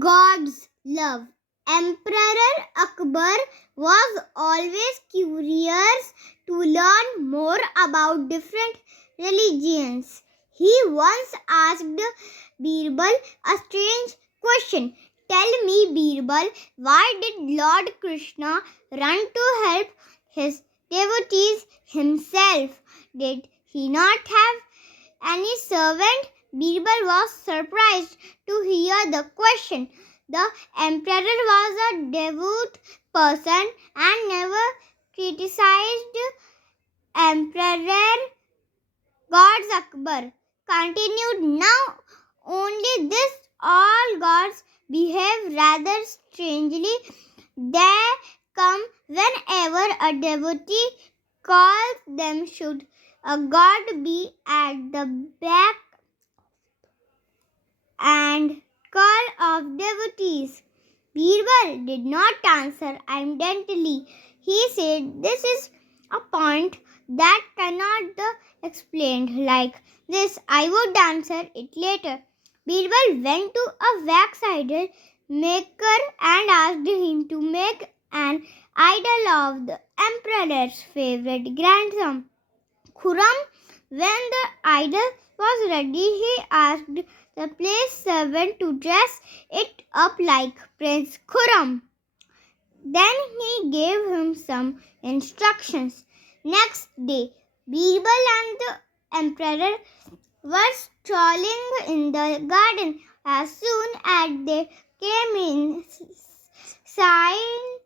God's love. Emperor Akbar was always curious to learn more about different religions. He once asked Birbal a strange question. Tell me, Birbal, why did Lord Krishna run to help his devotees himself? Did he not have any servant? Birbal was surprised to hear the question. The emperor was a devout person and never criticized Emperor. Gods Akbar continued, now only this all gods behave rather strangely. They come whenever a devotee calls them. Should a god be at the back and call of devotees? Birbal did not answer immediately. He said, this is a point that cannot be explained like this. I would answer it later. Birbal went to a wax idol maker and asked him to make an idol of the emperor's favorite grandson, Khurram. When the idol was ready, he asked the place servant to dress it up like Prince Khurram. Then he gave him some instructions. Next day, Birbal and the emperor were strolling in the garden. As soon as they came in sight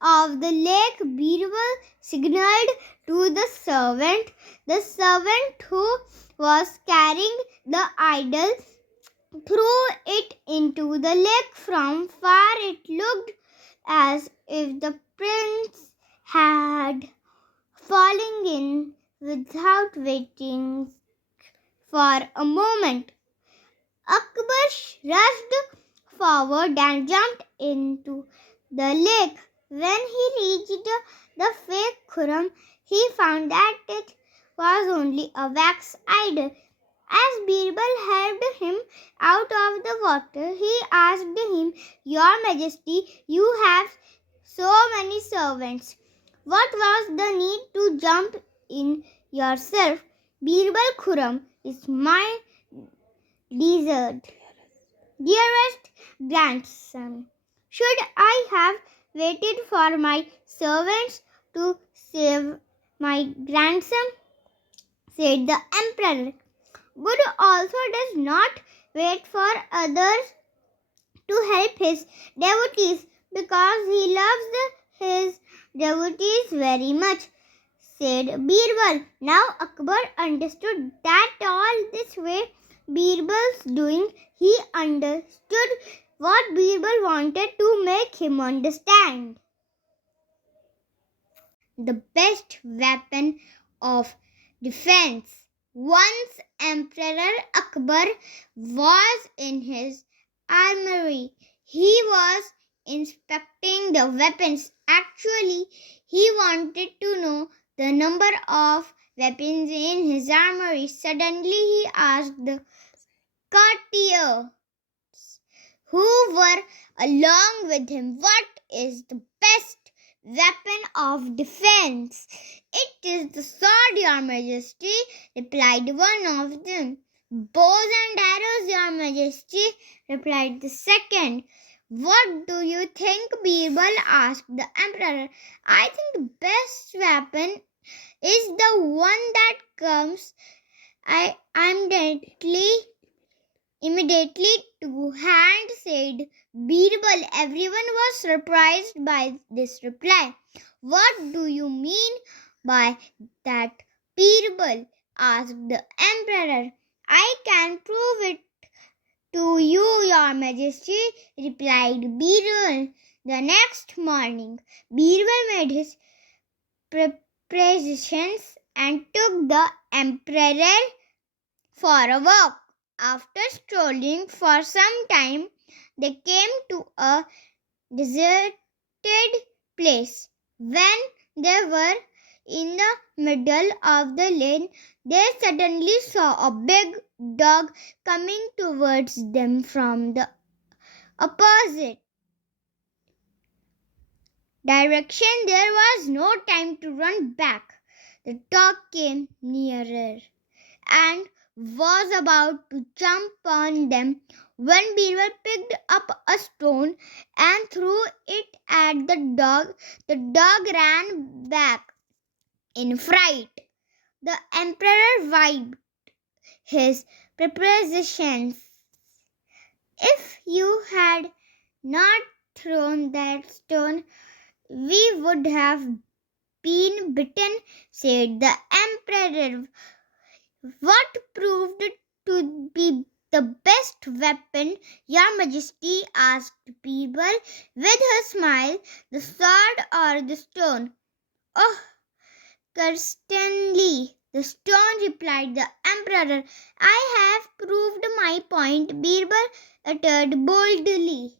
of the lake, Birbal signaled to the servant. The servant who was carrying the idol threw it into the lake. From far it looked as if the prince had fallen in without waiting for a moment. Akbar rushed forward and jumped into the lake. When he reached the fake Khurram, he found that it was only a wax idol. As Birbal helped him out of the water, he asked him, Your Majesty, you have so many servants. What was the need to jump in yourself? Birbal, Khurram is my dearest grandson. Should I have waited for my servants to save my grandson? Said the emperor. Buddha also does not wait for others to help his devotees because he loves his devotees very much, said Birbal. Now Akbar understood that all this way Birbal's doing, he understood what Birbal wanted to make him understand. The best weapon of defense. Once Emperor Akbar was in his armory. He was inspecting the weapons. Actually, he wanted to know the number of weapons in his armory. Suddenly, he asked the courtiers who were along with him, what is the best weapon of defense? It is the sword, Your Majesty, replied one of them. Bows and arrows, Your Majesty, replied the second. What do you think? Birbal asked the emperor. I think the best weapon is the one that comes immediately to hand, said Birbal. Everyone was surprised by this reply. What do you mean by that, Birbal? Asked the emperor. I can prove it to you, Your Majesty, replied Birbal. The next morning, Birbal made his preparations and took the emperor for a walk. After strolling for some time, they came to a deserted place. When they were in the middle of the lane, they suddenly saw a big dog coming towards them from the opposite direction. There was no time to run back. The dog came nearer and was about to jump on them when Birbal picked up a stone and threw it at the dog. The dog ran back in fright. The emperor wiped his prepositions. If you had not thrown that stone, we would have been bitten, said the emperor. What proved to be the best weapon, Your Majesty? Asked Birbal with a smile. The sword or the stone? Oh, certainly the stone, replied the emperor. I have proved my point, Birbal uttered boldly.